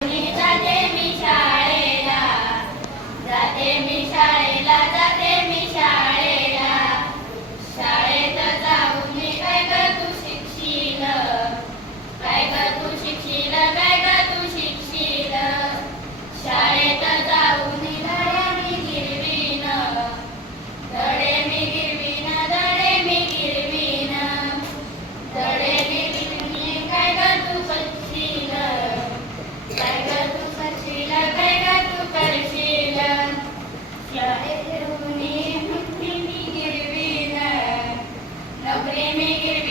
Thank making